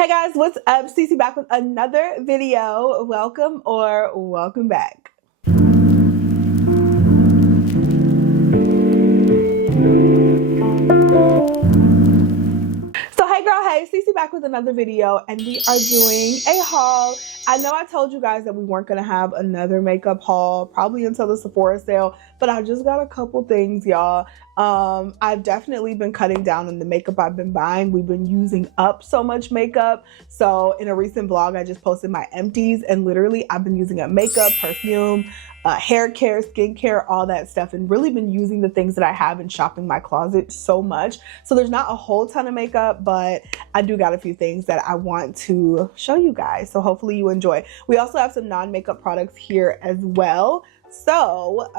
Hey guys, what's up? Cece back with another video. Welcome or welcome back. So hey girl, hey, Cece back with another video, and we are doing a haul. I know I told you guys that we weren't gonna have another makeup haul probably until the Sephora sale, but I just got a couple things, y'all. I've definitely been cutting down on the makeup I've been buying. We've been using up so much makeup. So in a recent vlog, I just posted my empties, and literally I've been using up makeup, perfume, hair care, skincare, all that stuff, and really been using the things that I have and shopping my closet so much. So there's not a whole ton of makeup, but I do got a few things that I want to show you guys. So hopefully you enjoy. We also have some non-makeup products here as well. So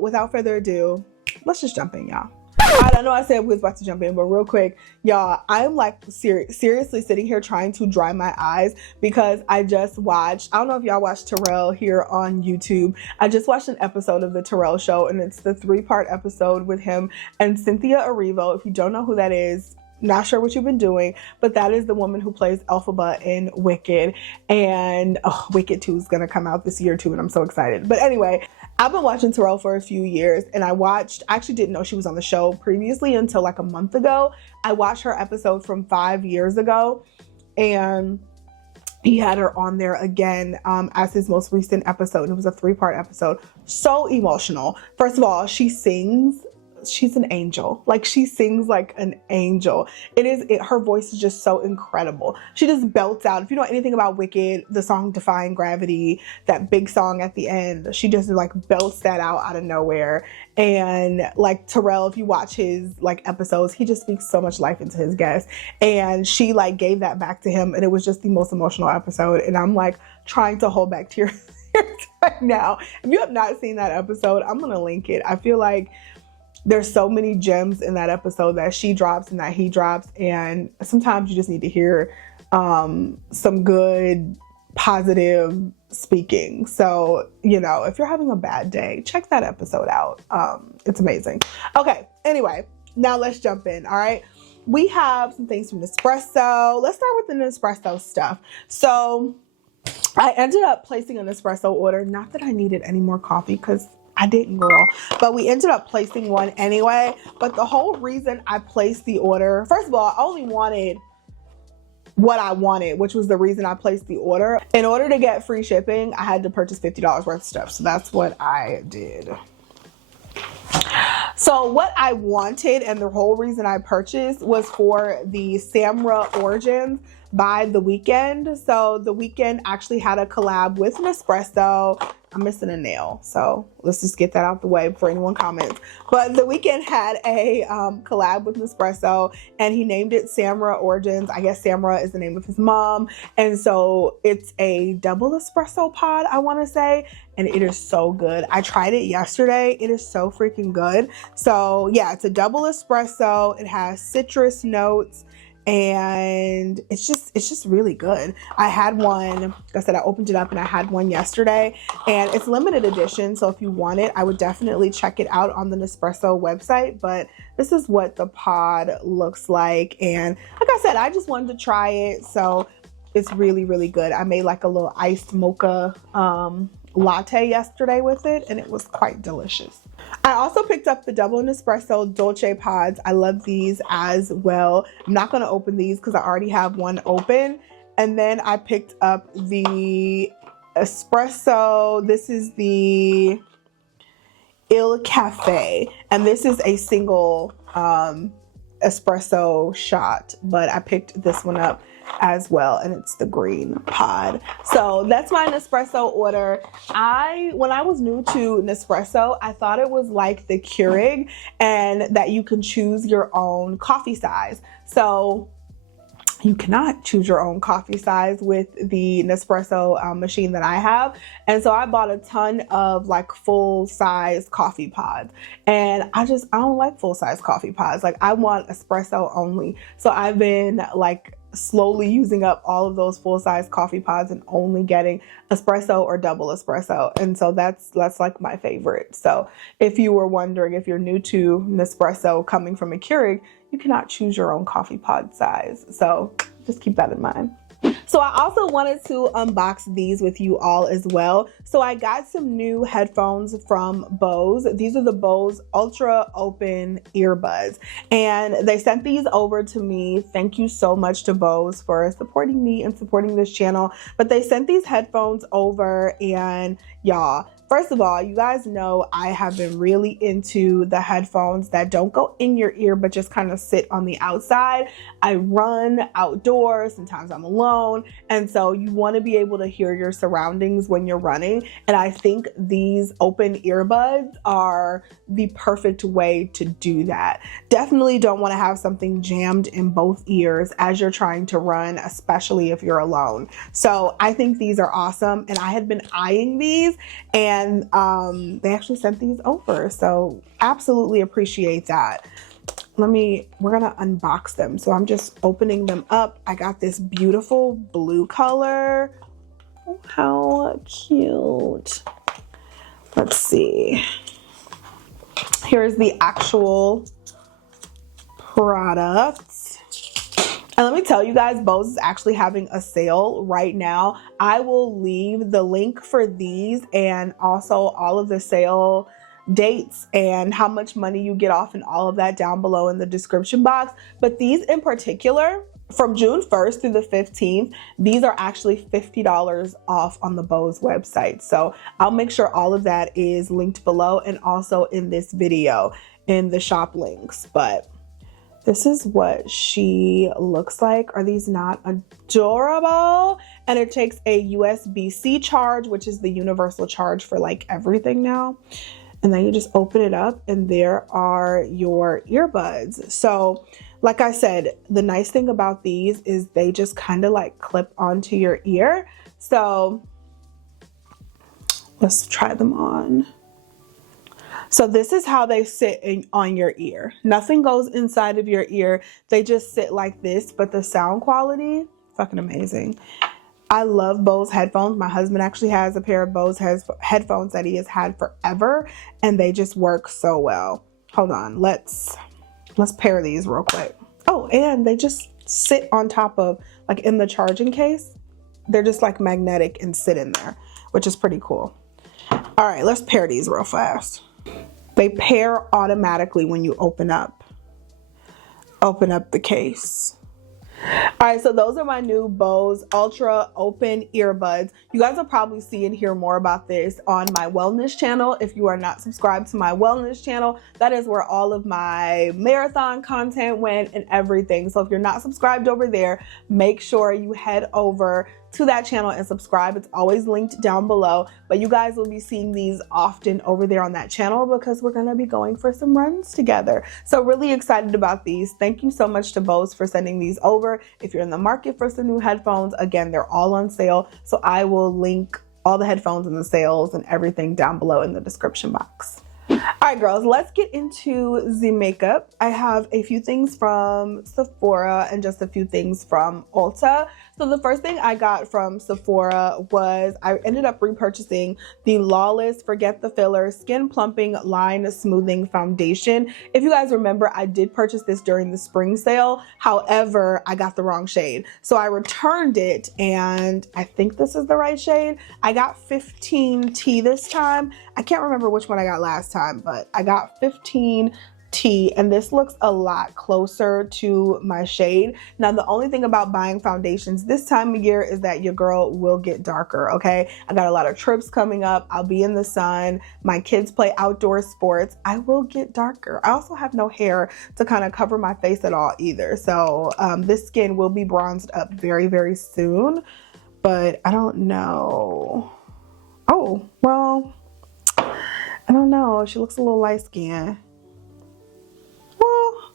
without further ado, let's just jump in, y'all. I know I said we was about to jump in, but real quick, y'all, I'm like seriously sitting here trying to dry my eyes because I just watched, I don't know if y'all watched Terrell here on YouTube. I just watched an episode of the Terrell Show, and it's the 3-part episode with him and Cynthia Erivo. If you don't know who that is, not sure what you've been doing, but that is the woman who plays Elphaba in Wicked. And Wicked 2 is gonna come out this year too, and I'm so excited. But anyway, I've been watching Terrell for a few years, and I actually didn't know she was on the show previously until like a month ago. I watched her episode from 5 years ago, and he had her on there again as his most recent episode. It was a 3-part episode. So emotional. First of all, she sings. She's an angel. Like, she sings like an angel. Her voice is just so incredible. She just belts out. If you know anything about Wicked, the song Defying Gravity, that big song at the end, she just like belts that out of nowhere. And like Terrell, if you watch his like episodes, he just speaks so much life into his guests, and she like gave that back to him, and it was just the most emotional episode. And I'm like trying to hold back tears right now. If you have not seen that episode, I'm gonna link it. I feel like there's so many gems in that episode that she drops and that he drops, and sometimes you just need to hear some good, positive speaking. So, you know, if you're having a bad day, check that episode out. It's amazing. Okay, anyway, now let's jump in, all right? We have some things from Nespresso. Let's start with the Nespresso stuff. So I ended up placing a Nespresso order. Not that I needed any more coffee, because I didn't, girl, but we ended up placing one anyway. But the whole reason I placed the order, first of all, I only wanted what I wanted, which was the reason I placed the order. In order to get free shipping, I had to purchase $50 worth of stuff. So that's what I did. So what I wanted, and the whole reason I purchased, was for the Samra Origins by The Weeknd. So The Weeknd actually had a collab with Nespresso. I'm missing a nail, so let's just get that out the way before anyone comments. But The Weeknd had a collab with Nespresso, and he named it Samra Origins. I guess Samra is the name of his mom, and so it's a double espresso pod, I want to say, and it is so good. I tried it yesterday. It is so freaking good. So yeah, it's a double espresso. It has citrus notes, and it's just really good. I had one, like I said, I opened it up and I had one yesterday, and it's limited edition. So if you want it, I would definitely check it out on the Nespresso website. But this is what the pod looks like. And like I said, I just wanted to try it. So it's really, really good. I made like a little iced mocha latte yesterday with it, and it was quite delicious. I also picked up the double Nespresso Dolce pods. I love these as well. I'm not going to open these because I already have one open. And then I picked up the espresso. This is the Il Cafe, and this is a single espresso shot, but I picked this one up as well, and it's the green pod. So that's my Nespresso order. When I was new to Nespresso, I thought it was like the Keurig, and that you can choose your own coffee size. So you cannot choose your own coffee size with the Nespresso machine that I have. And so I bought a ton of like full-size coffee pods. And I don't like full-size coffee pods. Like, I want espresso only. So I've been like slowly using up all of those full-size coffee pods and only getting espresso or double espresso. And so that's like my favorite. So if you were wondering, if you're new to Nespresso coming from a Keurig, you cannot choose your own coffee pod size. So just keep that in mind. So I also wanted to unbox these with you all as well. So I got some new headphones from Bose. These are the Bose Ultra Open Earbuds, and they sent these over to me. Thank you so much to Bose for supporting me and supporting this channel. But they sent these headphones over, and y'all, first of all, you guys know I have been really into the headphones that don't go in your ear but just kind of sit on the outside. I run outdoors, sometimes I'm alone, and so you want to be able to hear your surroundings when you're running, and I think these open earbuds are the perfect way to do that. Definitely don't want to have something jammed in both ears as you're trying to run, especially if you're alone. So I think these are awesome, and I had been eyeing these, and they actually sent these over, so absolutely appreciate that. We're gonna unbox them. So I'm just opening them up. I got this beautiful blue color. Oh, how cute. Let's see. Here's the actual product. And let me tell you guys, Bose is actually having a sale right now. I will leave the link for these and also all of the sale dates and how much money you get off and all of that down below in the description box. But these in particular, from June 1st through the 15th, these are actually $50 off on the Bose website. So I'll make sure all of that is linked below and also in this video in the shop links. But this is what she looks like. Are these not adorable? And it takes a USB-C charge, which is the universal charge for like everything now. And then you just open it up and there are your earbuds. So like I said, the nice thing about these is they just kind of like clip onto your ear. So let's try them on. So this is how they sit on your ear. Nothing goes inside of your ear. They just sit like this, but the sound quality, fucking amazing. I love Bose headphones. My husband actually has a pair of Bose headphones that he has had forever, and they just work so well. Hold on, let's pair these real quick. Oh, and they just sit on top of, like in the charging case, they're just like magnetic and sit in there, which is pretty cool. All right, let's pair these real fast. They pair automatically when you open up the case. All right, so those are my new Bose Ultra Open Earbuds. You guys will probably see and hear more about this on my wellness channel. If you are not subscribed to my wellness channel, that is where all of my marathon content went and everything. So if you're not subscribed over there, make sure you head over to that channel and subscribe. It's always linked down below, but you guys will be seeing these often over there on that channel because we're gonna be going for some runs together. So really excited about these. Thank you so much to Bose for sending these over. If you're in the market for some new headphones, again, they're all on sale. So I will link all the headphones and the sales and everything down below in the description box. All right, girls, let's get into the makeup. I have a few things from Sephora and just a few things from Ulta. So the first thing I got from Sephora was I ended up repurchasing the Lawless Forget the Filler Skin Plumping Line Smoothing Foundation. If you guys remember, I did purchase this during the spring sale. However, I got the wrong shade. So I returned it and I think this is the right shade. I got 15T this time. I can't remember which one I got last time, but I got 15T, and this looks a lot closer to my shade. Now, the only thing about buying foundations this time of year is that your girl will get darker, okay? I got a lot of trips coming up. I'll be in the sun. My kids play outdoor sports. I will get darker. I also have no hair to kind of cover my face at all either. So this skin will be bronzed up very, very soon, but I don't know. Oh, well, I don't know. She looks a little light skinned. Well,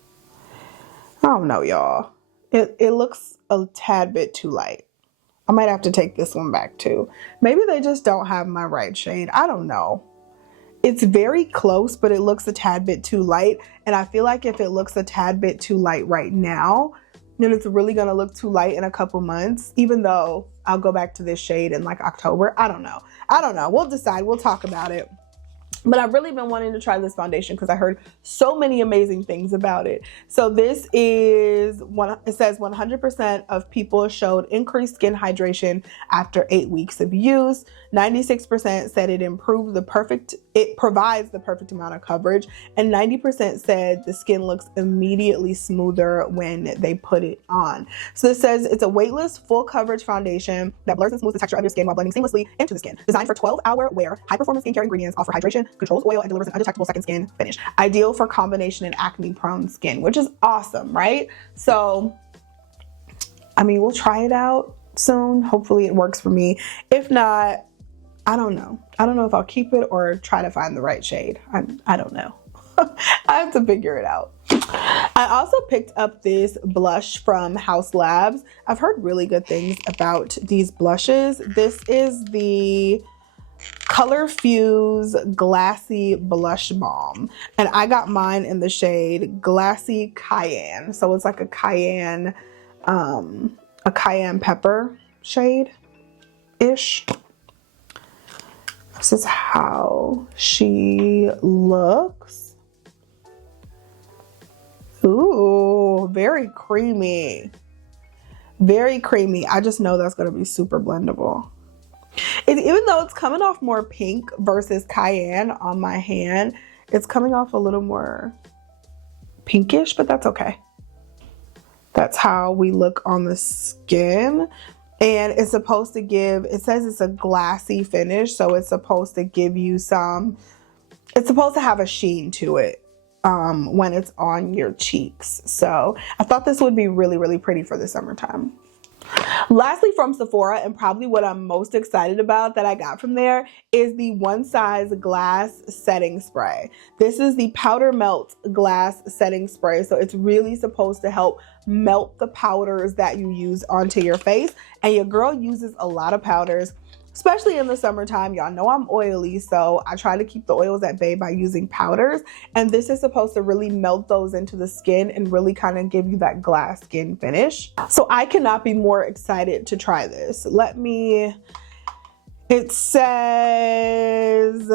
I don't know, y'all. It looks a tad bit too light. I might have to take this one back too. Maybe they just don't have my right shade. I don't know. It's very close, but it looks a tad bit too light. And I feel like if it looks a tad bit too light right now, then it's really gonna look too light in a couple months, even though I'll go back to this shade in like October. I don't know. We'll decide. We'll talk about it. But I've really been wanting to try this foundation because I heard so many amazing things about it. So this is it says 100% of people showed increased skin hydration after 8 weeks of use. 96% said it provides the perfect amount of coverage. And 90% said the skin looks immediately smoother when they put it on. So this says it's a weightless, full coverage foundation that blurs and smooths the texture of your skin while blending seamlessly into the skin. Designed for 12-hour wear, high-performance skincare ingredients offer hydration, controls oil, and delivers an undetectable second skin finish. Ideal for combination and acne-prone skin, which is awesome, right? So, I mean, we'll try it out soon. Hopefully it works for me. If not, I don't know. I don't know if I'll keep it or try to find the right shade. I don't know. I have to figure it out. I also picked up this blush from House Labs. I've heard really good things about these blushes. This is the Color Fuse Glassy Blush Balm, and I got mine in the shade Glassy Cayenne. So it's like a cayenne pepper shade-ish. This is how she looks. Ooh, very creamy. Very creamy. I just know that's going to be super blendable. Even though it's coming off more pink versus cayenne on my hand, it's coming off a little more pinkish, but that's okay. That's how we look on the skin. And it's supposed to give, it says it's a glassy finish, so it's supposed to give you some, it's supposed to have a sheen to it when it's on your cheeks. So I thought this would be really, really pretty for the summertime. Lastly, from Sephora, and probably what I'm most excited about that I got from there, is the One Size Glass Setting Spray. This is the Powder Melt Glass Setting Spray. So it's really supposed to help melt the powders that you use onto your face. And your girl uses a lot of powders, especially in the summertime. Y'all know I'm oily, so I try to keep the oils at bay by using powders. And this is supposed to really melt those into the skin and really kind of give you that glass skin finish. So I cannot be more excited to try this. It says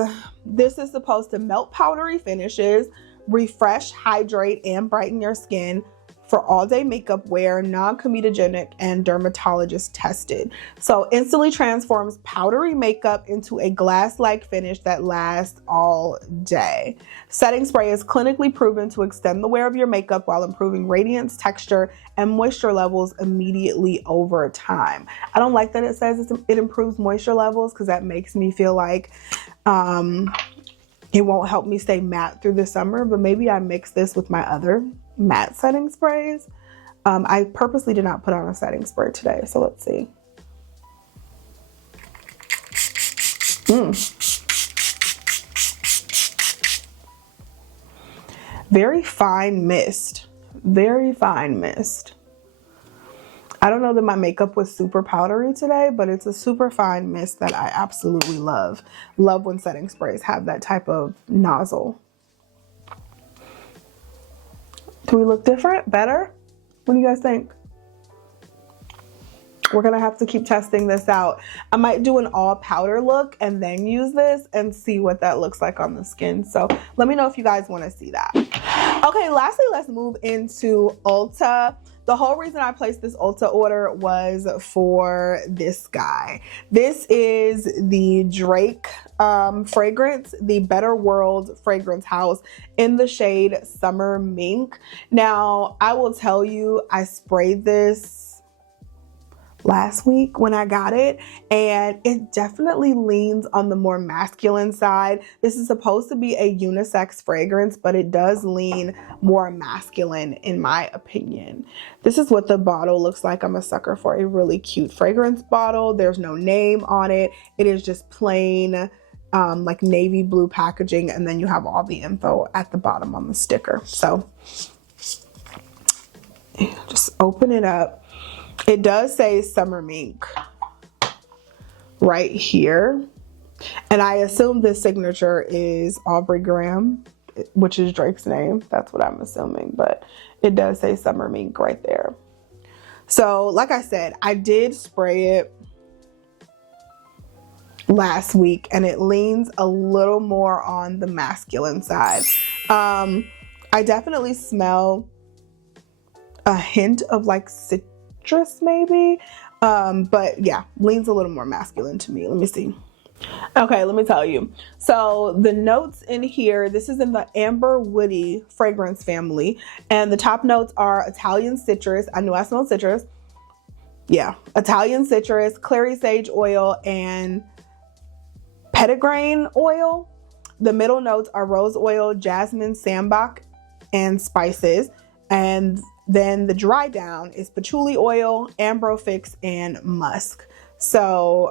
this is supposed to melt powdery finishes, refresh, hydrate, and brighten your skin for all-day makeup wear, non-comedogenic, and dermatologist tested. So instantly transforms powdery makeup into a glass-like finish that lasts all day. Setting spray is clinically proven to extend the wear of your makeup while improving radiance, texture, and moisture levels immediately over time. I don't like that it says it improves moisture levels, because that makes me feel like it won't help me stay matte through the summer, but maybe I mix this with my other matte setting sprays. I purposely did not put on a setting spray today, so let's see. Very fine mist. Very fine mist. I don't know that my makeup was super powdery today, but it's a super fine mist that I absolutely love. Love when setting sprays have that type of nozzle. Do we look different? Better? What do you guys think? We're gonna have to keep testing this out. I might do an all powder look and then use this and see what that looks like on the skin. So let me know if you guys wanna see that. Okay, lastly, let's move into Ulta. The whole reason I placed this Ulta order was for this guy. This is the Drake fragrance, the Better World Fragrance House in the shade Summer Mink. Now, I will tell you, I sprayed this last week when I got it, and it definitely leans on the more masculine side. This is supposed to be a unisex fragrance, but it does lean more masculine in my opinion. This is what the bottle looks like. I'm a sucker for a really cute fragrance bottle. There's no name on it. It is just plain like navy blue packaging, and then you have all the info at the bottom on the sticker. So just open it up. It does say Summer Mink right here. And I assume this signature is Aubrey Graham, which is Drake's name. That's what I'm assuming, but it does say Summer Mink right there. So like I said, I did spray it last week, and it leans a little more on the masculine side. I definitely smell a hint of like citrus maybe, but yeah, leans a little more masculine to me. Let me see. Okay, let me tell you. So the notes in here, this is in the Amber Woody fragrance family, and the top notes are Italian citrus. I knew I smelled citrus. Yeah, Italian citrus, clary sage oil, and petitgrain oil. The middle notes are rose oil, jasmine, sambac, and spices. And then the dry down is patchouli oil, ambrofix, and musk. So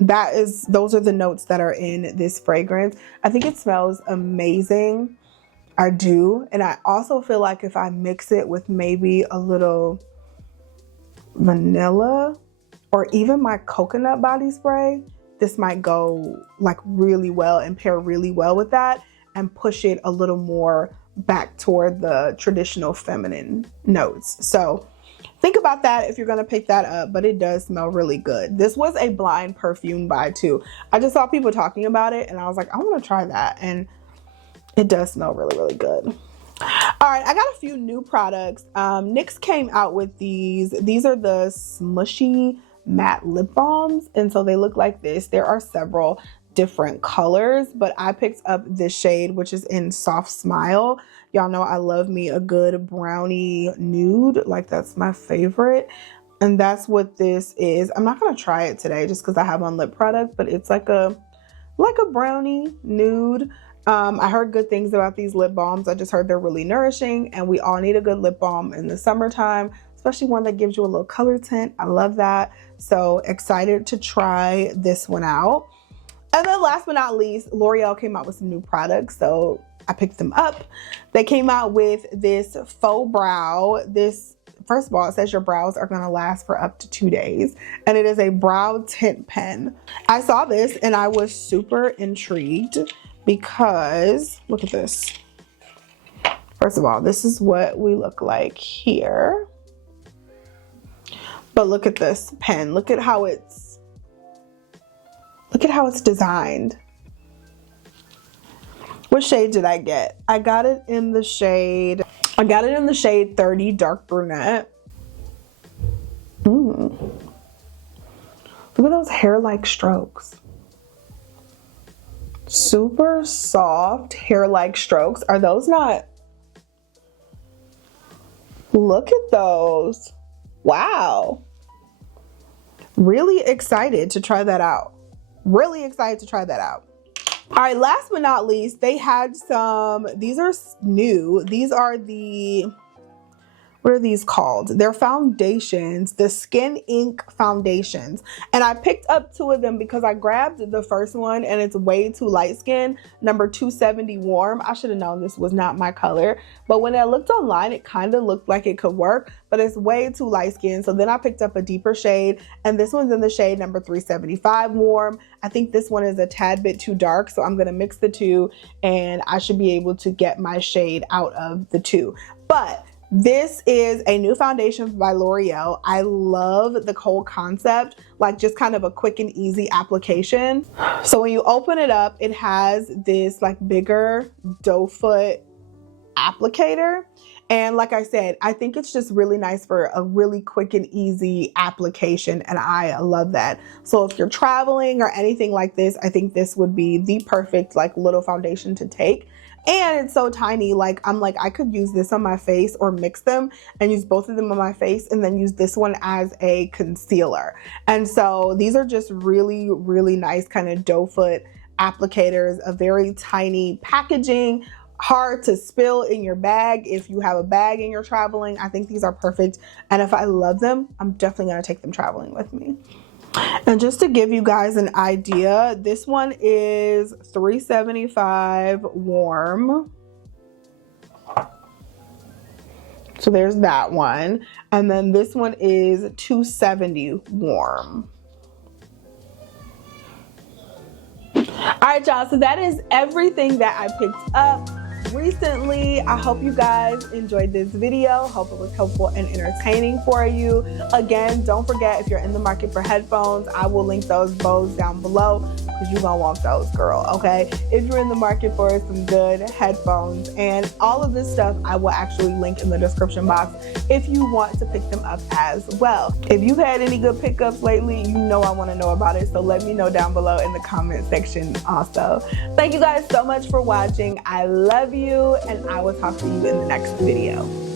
those are the notes that are in this fragrance. I think it smells amazing. I do. And I also feel like if I mix it with maybe a little vanilla or even my coconut body spray, this might go like really well and pair really well with that and push it a little more back toward the traditional feminine notes. So think about that if you're gonna pick that up, but it does smell really good. This was a blind perfume buy too. I just saw people talking about it and I was like, I wanna try that, and it does smell really, really good. All right, I got a few new products. NYX came out with these. These are the smushy matte lip balms, and so they look like this. There are several different colors, but I picked up this shade, which is in Soft Smile. Y'all know I love me a good brownie nude, like that's my favorite, and that's what this is. I'm not gonna try it today just because I have on lip product, but it's like a brownie nude. I heard good things about these lip balms. I just heard they're really nourishing, and we all need a good lip balm in the summertime, especially one that gives you a little color tint. I love that. So excited to try this one out. And then last but not least, L'Oreal came out with some new products, so I picked them up. They came out with this faux brow. This, first of all, it says your brows are gonna last for up to 2 days, and it is a brow tint pen. I saw this and I was super intrigued because, look at this. First of all, this is what we look like here. But look at this pen. Look at how it's designed. What shade did I get? I got it in the shade 30 Dark Brunette. Look at those hair-like strokes. Super soft hair-like strokes. Are those not? Look at those. Wow. Really excited to try that out. Really excited to try that out. All right, last but not least, they had some, these are new. These are the, what are these called? They're foundations, the Skin Ink foundations. And I picked up 2 of them because I grabbed the first one and it's way too light skin, number 270 warm. I should have known this was not my color. But when I looked online, it kind of looked like it could work, but it's way too light skin. So then I picked up a deeper shade, and this one's in the shade number 375 warm. I think this one is a tad bit too dark, so I'm gonna mix the 2 and I should be able to get my shade out of the 2. But this is a new foundation by L'Oreal. I love the whole concept, like just kind of a quick and easy application. So when you open it up, it has this like bigger doe foot applicator. And like I said, I think it's just really nice for a really quick and easy application, and I love that. So if you're traveling or anything like this, I think this would be the perfect like little foundation to take. And it's so tiny, like I'm like, I could use this on my face or mix them and use both of them on my face and then use this one as a concealer. And so these are just really, really nice kind of doe foot applicators, a very tiny packaging, hard to spill in your bag if you have a bag and you're traveling. I think these are perfect. And if I love them, I'm definitely gonna take them traveling with me. And just to give you guys an idea, this one is 375 warm. So there's that one. And then this one is 270 warm. All right, y'all, so that is everything that I picked up recently. I hope you guys enjoyed this video. Hope it was helpful and entertaining for you. Again, don't forget, if you're in the market for headphones, I will link those Bose down below because you're gonna want those, girl, okay? If you're in the market for some good headphones, and all of this stuff I will actually link in the description box if you want to pick them up as well. If you've had any good pickups lately, you know I want to know about it, so let me know down below in the comment section also. Thank you guys so much for watching. I love you, and I will talk to you in the next video.